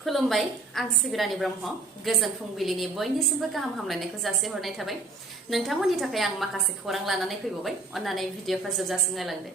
खुलुमबाय आं सिबिरानि ब्रह्म गोजोन फुंबिलिनि बयनिसिमबो गाहाम हामलायनायखौ जासिहरनाय थाबाय नोंथांमोननि थाखाय आं माखासे खौरां लानानै फैबावबाय अन्नानै भिडिअखौ जोबजासिम नायलांदो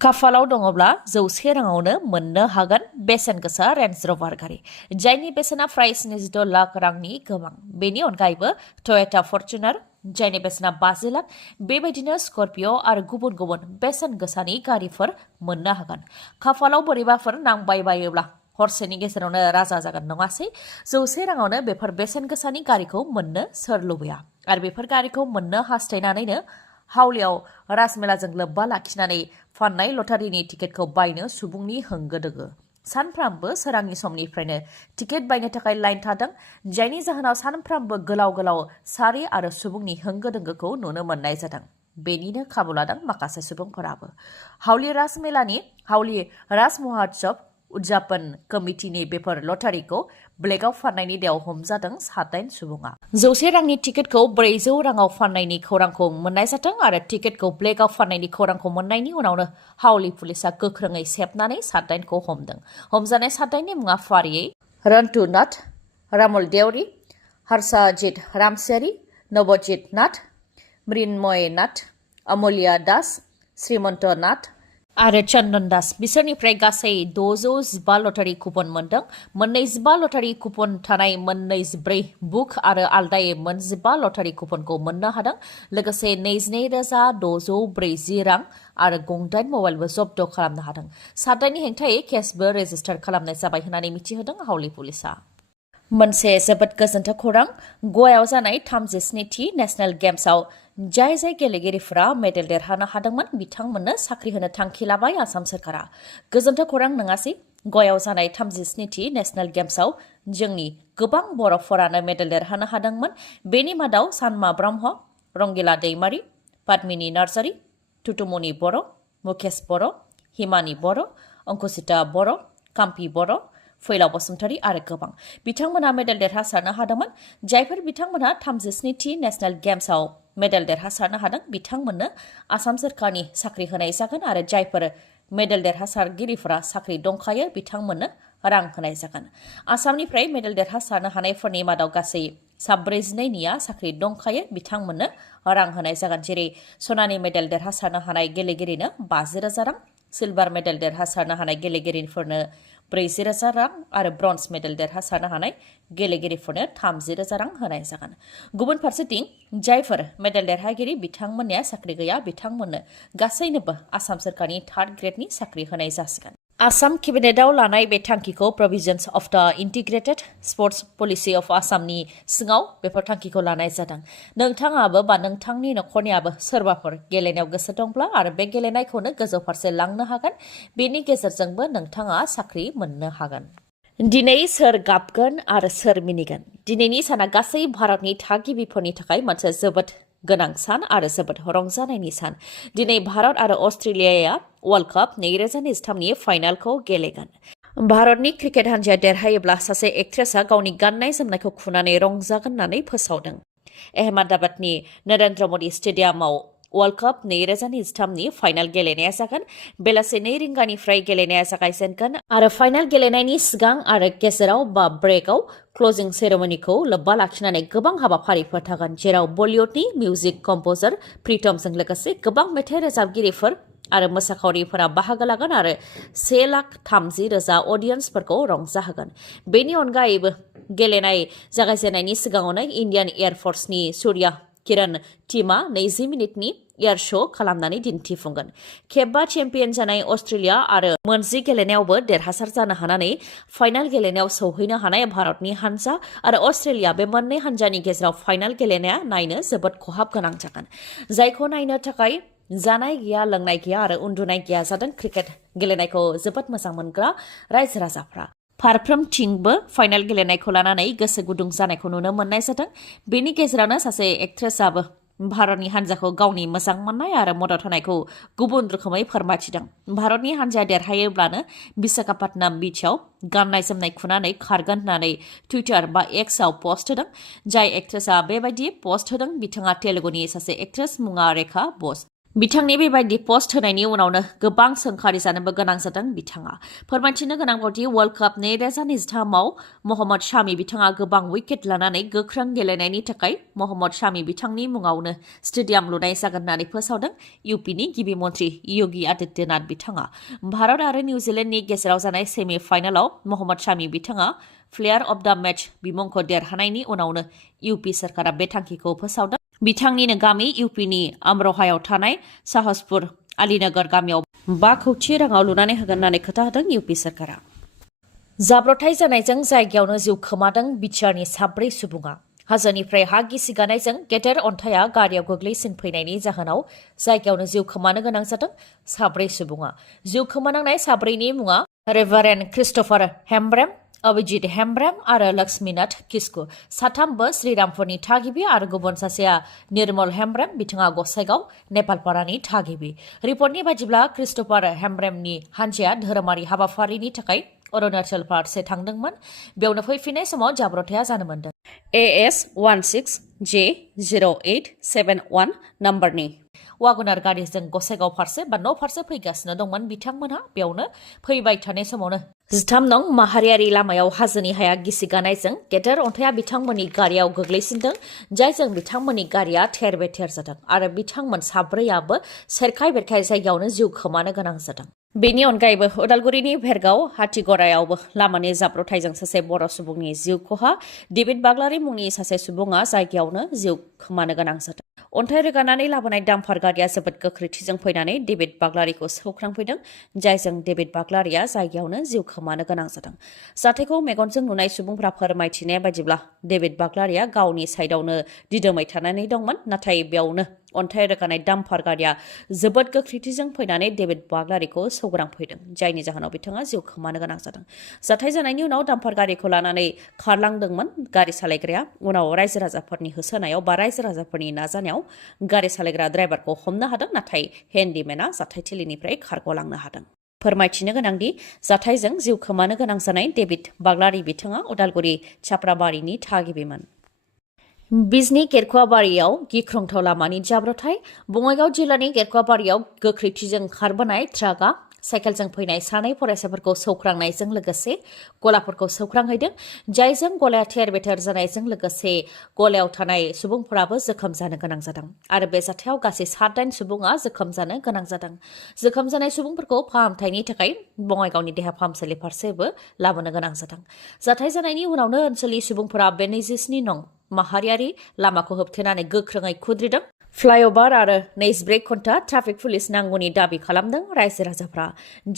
खाफालाव दङब्ला 100 राङावनो मोननो हागोन बेसेन गोसा रेन्ज रभार गारि जायनि बेसेना फ्राय 26 लाख रांनि गोबां बेनि अनगायैबो टयटा फर्च्यूनार जायनि बेसेना 50 लाख बेबायदिनो स्कर्पिय आरो गुबुन गुबुन बेसेन गोसानि गारिफोर मोननो हागोन खाफालाव बोरैबाफोर नांबाय बायोब्ला हरसेनि गेजेरावनो राजा जागोन नङासै 100 राङावनो बेफोर बेसेन गोसानि गारिखौ मोननो सोर लुबैया आरो बेफोर गारिखौ मोननो हास्थायनानैनो हावलियाव राजमेलाजों लोब्बा लाखिनानै फाननाय लटारिनि टिकेटखौ बायनो सुबुंनि होंगो दोगो सानफ्रामबो सोरांनि समनिफ्रायनो टिकेट बायनो थाखाय लाइन थादों जायनि जाहोनाव सानफ्रामबो गोलाव गोलाव सारि आरो सुबुंनि होंगो दोंगोखौ नुनो मोननाय जादों बेनिनो खाबु लादों माखासे सुबुंफोराबो हावलि राज महोत्सव उद्यापन कमिटिनि बेफोर लटारिखौ ब्लेकआव फाननायनि दायाव हमजादों 7 सुबुङा 100 रांनि टिकेटखौ 400 राङाव फाननायनि खौरांखौ मोननाय जादों आरो टिकेटखौ ब्लेकआव फाननायनि खौरांखौ मोननायनि उनावनो हावलि पुलिसा गोख्रोङै सेबनानै 7खौ हमदों हमजानाय 7नि मुङा फारियै रन्टु नाथ रामल देवरी हर्षजित रामसियारी नवजित नाथ मृन्मय नाथ अमूल्या दास श्रीमन्त नाथ आरो चन्दन दास बिसोरनिफ्राय गासै 615 लटारि कुपन मोनदों मोननै 15 लटारि कुपन थानाय मोननै 14 बुक आरो आलदायै 15 लटारि कुपनखौ मोननो हादों लोगोसे 22,640 रां आरो 8 मबाइलबो जब्द खालामनो हादों 7नि हेंथायै केसबो रेजिस्टार खालामनाय जाबाय होननानै मिथिहोदों हावलि पुलिसा मोनसे जोबोद गोजोनथाव खौरां गवायाव जानाय 37थि नेशनेल गेम्सआव जाय गेलेगिरिफोरा मेडेल देरहानो हादोंमोन बिथांमोननो साख्रि होनो थांखि लाबाय आसाम सरकारा गोजोनथाव खौरां नङासै गवायाव जानाय 37थि नेशनेल गेम्सआव जोंनि गोबां बर'फोरानो मेडेल देरहानो हादोंमोन बेनि मादाव सानमा ब्रह्म रंगिला दैमारी पद्मिनी नार्जारी तुतुमनि बर' मुकेश बर' हिमानी बर' अंकुसिता बर' काम्पि बर' फैलाव बसुमतारी आरो गोबां बिथांमोना मेडेल देरहासारनो हादोंमोन जायफोर बिथांमोना 37थि नेशनेल गेम्सआव मेडेल देरहासारनो हादों बिथांमोननो आसाम सरकारनि साख्रि होनाय जागोन आरो जायफोर मेडेल देरहासारगिरिफोरा साख्रि दंखायो बिथांमोननो रां होनाय जागोन आसामनिफ्राय मेडेल देरहासारनो हानायफोरनि मादाव गासै 42निया साख्रि दंखायो बिथांमोननो रां होनाय जागोन जेरै सनानि मेडेल देरहासारनो हानाय गेलेगिरिनो 50,000 रां सिलभार मेडेल देरहासारनो हानाय गेलेगिरिफोरनो 40,000 रां आरो ब्रन्ज मेडेल देरहासारनो हानाय गेलेगिरिफोरनो 30,000 रां होनाय जागोन गुबुन फारसेथिं जायफोर मेडेल देरहागिरि बिथांमोननिया साख्रि गैया बिथांमोननो गासैनोबो आसाम सरकारनि 3rd ग्रेडनि साख्रि होनाय जासिगोन आसाम केबिनेटआव लानाय बे थांखिखौ प्रभिजन्स अफ द इन्टिग्रेटेड स्पर्ट्स पलिसि अफ आसामनि सिङाव बेफोर थांखिखौ लानाय जादों नोंथाङाबो बा नोंथांनि न'खरनियाबो सोरबाफोर गेलेनायाव गोसो दंब्ला आरो बे गेलेनायखौनो गोजौ फारसे लांनो हागोन बेनि गेजेरजोंबो नोंथाङा साख्रि मोननो हागोन दिनै सोर गाबगोन आरो सोर मिनिगोन दिनैनि साना गासै भारतनि थागिबिफोरनि थाखाय मोनसे जोबोद गोनां सान आरो जोबोद रंजानायनि सान दिनै भारत आरो अस्ट्रेलियाया वर्ल्ड काप 2023नि फाइनालखौ गेलेगोन भारतनि क्रिकेट हान्जाया देरहायोब्ला सासे एक्ट्रेसआ गावनि गाननाय जोमनायखौ खुनानै रंजागोन होननानै फोसावदों अहमदाबादनि Narendra Modi स्टेडियामाव world cup 2023नि final गेलेनाया जागोन बेलासे 2 रिंगानिफ्राय गेलेनाया जागायजेनगोन आरो फाइनाल गेलेनायनि सिगां आरो गेजेराव बा ब्रेकआव क्लोजिं सेरेमनिखौ लोब्बा लाखिनानै गोबां हाबाफारिफोर थागोन जेराव बलिउडनि मिउजिक कम्पोजार प्रीतमजों लोगोसे गोबां मेथाइ रोजाबगिरिफोर आरो मोसाखावरिफोरा बाहागो लागोन आरो 1,30,000 अडियन्सफोरखौ रंजाहोगोन बेनि अनगायैबो गेलेनाय जागायजेननायनि सिगाङावनो इन्डियान एयारफोर्सनि सूर्या किरण टीमा 20 मिनिटनि एयार शो खालामनानै दिन्थिफुंगोन खेबबा चेम्पियन जानाय अस्ट्रेलिया आरो मोनजि गेलेनायावबो देरहासार जानो हानानै फाइनाल गेलेनायाव सौहैनो हानाय भारतनि हान्जा आरो अस्ट्रेलिया बे मोननै हान्जानि गेजेराव फाइनाल गेलेनाया नायनो जोबोद खहाब गोनां जागोन जायखौ नायनो थाखाय जानाय गैया लोंनाय गैया आरो उन्दुनाय गैया जादों क्रिकेट गेलेनायखौ जोबोद मोजां मोनग्रा रायजो राजाफ्रा फारफ्रोमथिंबो फाइनाल गेलेनायखौ लानानै गोसो गुदुं जानायखौ नुनो मोननाय जादों बेनि गेजेरावनो सासे एक्ट्रेसआबो भारतनि हान्जाखौ गावनि मोजां मोननाय आरो मदद होनायखौ गुबुन रोखोमै फोरमायथिदों भारतनि हान्जाया देरहायोब्लानो विशाखापट्टनम बीचआव गाननाय जोमनाय खुनानै खारगोन होननानै टुइटार बा एक्सआव पस्ट होदों जाय एक्ट्रेसआ बेबायदि पस्ट होदों बिथाङा तेलुगुनि सासे एक्ट्रेस मुङा रेखा बस बिथांनि बेबायदि पस्ट होनायनि उनावनो गोबां सोंखारि जानोबो गोनां जादों बिथाङा। फोरमायथिनो गोनांबावदि वर्ल्ड काप 2023आव महम्मद शामी बिथाङा गोबां उइकेट लानानै गोख्रों गेलेनायनि थाखाय महम्मद शामी बिथांनि मुङावनो स्टेडियाम लुनाय जागोन होननानै फोसावदों इउपिनि गिबि मन्थ्रि योगी आदित्यनाथ बिथाङा। भारत आरो निउजिलेन्डनि गेजेराव जानाय सेमि फाइनालाव महम्मद शामी बिथाङा प्लेयार अफ द मैच बिमुंखौ देरहानायनि उनावनो इउपि सरकारा बे थांखिखौ फोसावदों। बिथांनिनो गामि इउपिनि आमरहायाव थानाय साहसपुर आलीनगर गामियाव 5 कौटि राङाव लुनानै होगोन होननानै खोथा होदों इउपि सरकारा। जाब्रबथाय जानायजों जायगायावनो जिउ खोमादों बिटिआरनि 4 सुबुङा। हाजोनिफ्राय हा गिसिगानायजों गेदेर अन्थाइया गारियाव गोग्लैसिन फैनायनि जाहोनाव जायगायावनो जिउ खोमानो गोनां जादों 4 सुबुङा। जिउ खोमानांनाय 4नि मुङा रेभारेन्ड क्रिस्टफार हेम्ब्रेम, अभिजित हेम्ब्रेम आरो लक्ष्मीनाथ किस्कु। साथामबो श्रीरामपुरनि थागिबि आरो गुबुन सासेया निर्मल हेम्ब्रेम, बिथाङा गसाइगाव नेपालपारानि थागिबि। रिपर्टनि बायदिब्ला क्रिस्टफार हेम्ब्रेमनि हान्जाया धोरोमारि हाबाफारिनि थाखाय अरुणाचल फारसे थांदोंमोन। बेयावनो फैफिननाय समाव जाब्रबथाया जानो मोन्दों। AS 16J0871 नम्बरनि वागनार गारिजों गसाइगाव फारसे बा न' फारसे फैगासिनो दंमोन बिथांमोनहा। बेयावनो फैबाय थानाय समावनो 13 नं माहारियारि लामायाव हाजोनि हाया गिसिगानायजों गेदेर अन्थाइया बिथांमोननि गारियाव गोग्लैसिनदों, जायजों बिथांमोननि गारिया थेर बेथेर जादों आरो बिथांमोन 4आबो सेरखाय बेरखाय जायगायावनो जिउ खोमानो गोनां जादों। बेनि अनगायैबो उदालगुरिनि भेरगाव हाथिगरायावबो लामानि जाब्रबथायजों सासे बर' सुबुंनि जिउ खहा। डेभिड बाग्लारि मुंनि सासे सुबुङा जायगायावनो जिउ खोमानो गोनां जादों। अन्थाइ रोगानानै लाबोनाय डाम्पार गारिया जोबोद गोख्रैथिजों फैनानै डेभिड बाग्लारिखौ सौख्रांफैदों, जायजों डेभिड बाग्लारिया जायगायावनो जिउ खोमानो गोनां जादों। जाथायखौ मेगनजों नुनाय सुबुंफ्रा फोरमायथिनाय बायदिब्ला डेभिड बाग्लारिया गावनि साइडआवनो दिदोमै थानानै दंमोन, नाथाय बेयावनो अन्थाइ रोगानाय डाम्पार गारिया जोबोद गोख्रैथिजों फैनानै डेभिड बाग्लारिखौ सौग्रांफैदों, जायनि जाहोनाव बिथाङा जिउ खोमानो गोनां जादों। जाथाय जानायनि उनाव डाम्पार गारिखौ लानानै खारलांदोंमोन गारि सालायग्राया। उनाव रायजो राजाफोरनि होसोनायाव बा रायजो राजाफोरनि नाजानायाव गारि सालायग्रा ड्राइभारखौ हमनो हादों, नाथाय हेन्डिमेना जाथायथिलिनिफ्राय खारग'लांनो हादों। फोरमायथिनो गोनांदि जाथायजों जिउ खोमानो गोनां जानाय डेभिड बाग्लारि बिथाङा उदालगुरि चाप्राबारिनि थागिबिमोन। बिजनी गेरखुवाबारियाव गिख्रंथाव लामानि जाब्रबथाय। बङाइगाव जिल्लानि गेरखुवाबारियाव गोख्रैथिजों खारबोनाय ट्राकआ साइकेलजों फैनाय 2 फरायसाफोरखौ सौख्रांनायजों लोगोसे गलाफोरखौ सौख्रांहैदों, जायजों गलाया थेर बेथेर जानायजों लोगोसे गलायाव थानाय सुबुंफोराबो जोखोम जानो गोनां जादों आरो बे जाथायाव गासै 7 सुबुङा जोखोम जानो गोनां जादों। जोखोम जानाय सुबुंफोरखौ फाहामथायनि थाखाय बङाइगावनि देहा फाहामसालि फारसेबो लाबोनो गोनां जादों। जाथाय जानायनि उनावनो ओनसोलनि सुबुंफोरा बे 27 नं माहारियारि लामाखौ होबथेनानै गोख्रोङै खुद्रिदों। फ्लाइअभार आरो 24 घन्टा ट्राफिक पुलिस नांगौनि दाबि खालामदों रायजो राजाफ्रा,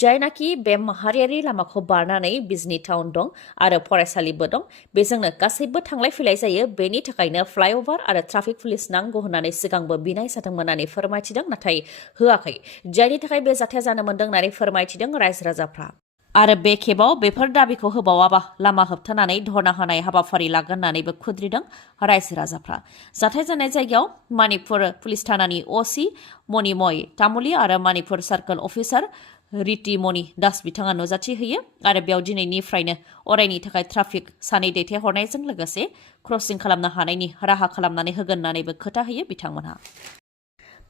जायनाखि बे माहारियारि लामाखौ बारनानै बिजनी टाउन दं आरो फरायसालिबो दं। बेजोंनो गासैबो थांलाय फैलाय जायो। बेनि थाखायनो फ्लाइअभार आरो ट्राफिक पुलिस नांगौ होननानै सिगांबो बिनाय जादोंमोन होननानै फोरमायथिदों, नाथाय होआखै, जायनि थाखाय बे जाथाया जानो मोन्दों होननानै फोरमायथिदों रायजो राजाफ्रा। आरो बे खेबाव बेफोर दाबिखौ होबावाबा लामा होबथानानै धरना होनाय हाबाफारि लागोन होननानैबो खुद्रिदों रायजो राजाफ्रा। जाथाय जानाय जायगायाव मणिपुर पुलिस थानानि असि मणिमय तामुली आरो मणिपुर सार्कल अफिसार रितिमणि दास बिथाङा नुजाथि होयो आरो बेयाव दिनैनिफ्रायनो अरायनि थाखाय ट्राफिक सानै दैथायहरनायजों लोगोसे क्रसिं खालामनो हानायनि राहा खालामनानै होगोन होननानैबो खोथा होयो बिथांमोनहा।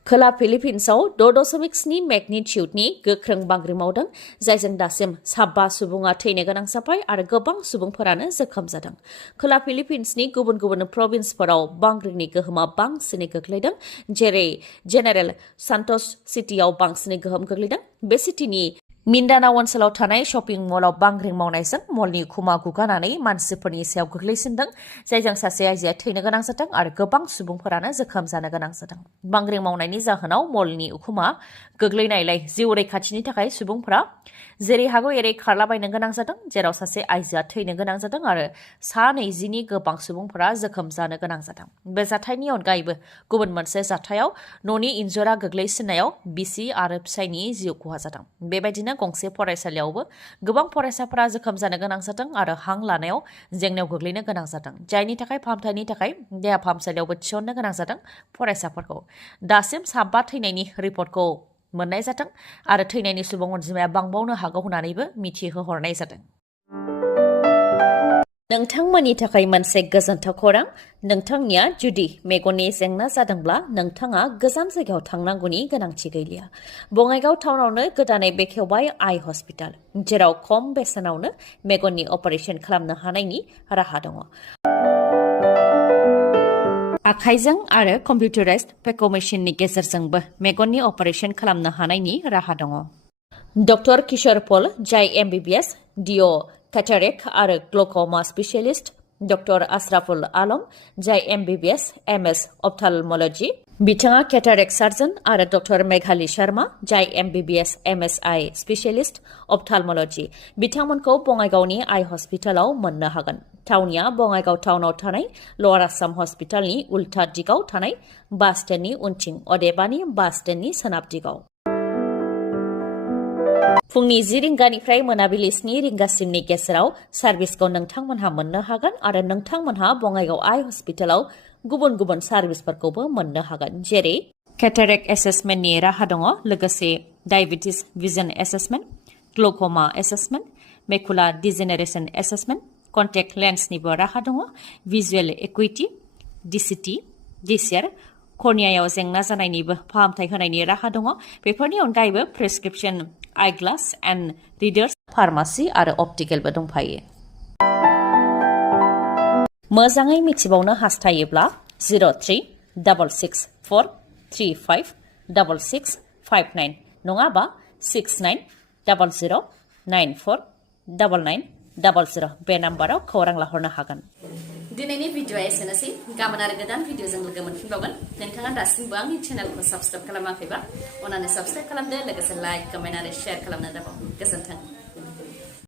खोला फिलिपिन्सआव 6.7 मेगनिट्युडनि गोख्रों बांग्रि मावदों, जायजों दासिम 5 सुबुङा थैनो गोनां जाबाय आरो गोबां सुबुंफोरानो जोखोम जादों। खोला फिलिपिन्सनि गुबुन गुबुन प्रभिन्सफोराव बांग्रिनि गोहोमा बांसिनै गोग्लैदों, जेरै जेनेरेल सान्टस सिटीआव बांसिनै गोहोम गोग्लैदों। बे सिटीनि मिन्डानाव ओनसोलाव थानाय शपिं मलाव बांग्रिं मावनायजों मलनि उखुमा गुगानानै मानसिफोरनि सायाव गोग्लैसिनदों, जायजों सासे आइजोआ थैनो गोनां जादों आरो गोबां सुबुंफोरानो जोखोम जानो गोनां जादों। बांग्रिं मावनायनि जाहोनाव मलनि उखुमा गोग्लैनायलाय जिउ रैखाथिनि थाखाय सुबुंफोरा जेरै हागौ एरै खारलाबायनो गोनां जादों, जेराव सासे आइजोआ थैनो गोनां जादों आरो 20 गोबां सुबुंफोरा जोखोम जानो गोनां जादों। बे जाथायनि अनगायैबो गुबुन मोनसे जाथायाव न'नि इन्जुरा गोग्लैसिननायाव बिसि आरो फिसायनि जिउ खहा जादों। बेबायदिनो गंसे फरायसालियावबो गोबां फरायसाफोरा जोखोम जानो गोनां जादों आरो हां लानायाव जेंनायाव गोग्लैनो गोनां जादों, जायनि थाखाय फाहामथायनि थाखाय देहा फाहामसालियावबो थिसननो गोनां जादों फरायसाफोरखौ। दासिम 5 थैनायनि रिपर्टखौ मोननाय जादों आरो थैनायनि सुबुं अनजिमाया बांबावनो हागौ होननानैबो मिथिहोहरनाय जादों। नोंथांमोननि थाखाय मोनसे गोजोनथाव खौरां नोंथांनिया जुदि मेगननि जेंना जादोंब्ला नोंथाङा गोजान जायगायाव थांनांगौनि गोनांथि गैलिया बङाइगाव टाउनावनो गोदानै बेखेवबाय आइ हस्पिटाल जेराव खम बेसेनावनो मेगननि अपारेशन खालामनो हानायनि राहा दङ आखाइजों आरो कम्पिउटाराइज्ड फेक' मेसिननि गेजेरजोंबो मेगननि अपारेशन खालामनो हानायनि राहा दङ डक्टर किशोर पल जाय एमबिबिएस डिअ कैटारेक्ट आरो ग्लक'मा स्पेशलिस्ट डक्टर आशराफुल आलम जाय एमबिबिएस एमएस अप्थाल्मोलॉजी बिथाङा कैटारेक्ट सार्जन आरो डक्टर मेघाली शर्मा जाय एमबिबिएस एमएसआई स्पेशलिस्ट अप्थाल्मोलॉजी बिथांमोनखौ बङाइगावनि आइ हस्पिटालाव मोननो हागोन थावनिया बङाइगाव टाउनाव थानाय लवार आसाम हस्पिटालनि उल्था दिगाव थानाय बास स्टेन्डनि उनथिं अदेबानि बास स्टेन्डनि सोनाब दिगाव फुंनि 10 रिंगानिफ्राय मोनाबिलि 7 रिंगासिमनि गेजेराव सार्भिसखौ नोंथांमोनहा मोननो हागोन आरो नोंथांमोनहा बङाइगाव आइ हस्पिटालाव गुबुन गुबुन सार्भिसफोरखौबो मोननो हागोन जेरै कैटारेक्ट एसेसमेन्टनि राहा दङ लोगोसे diabetes vision assessment glaucoma assessment macular degeneration assessment contact लेन्सनिबो राहा दङ भिजुएल एकुइटि डिसिटि डिसिआर कर्नियायाव जेंना जानायनिबो फाहामथाय होनायनि राहा दङ बेफोरनि अनगायैबो प्रेसक्रिप्शन आइग्लास एन्ड रिडार्स फार्मासि आरो अप्टिकेलबो दंफायो मोजाङै मिथिबावनो हास्थायोब्ला 03664356659 नङाबा 6900949900 बे नाम्बाराव खौरां लाहरनो हागोन दिनैनि भिडिअआ एसेनोसै गाबोन आरो गोदान भिडिअजों लोगो मोनफिनबावगोन नोंथाङा दासिमबो आंनि चेनेलखौ साबस्क्राइब खालामाखैबा अन्नानै साबस्क्राइब खालामदो लोगोसे लाइक कमेन्ट आरो शेयार खालामनो दाबाव गोजोन्थों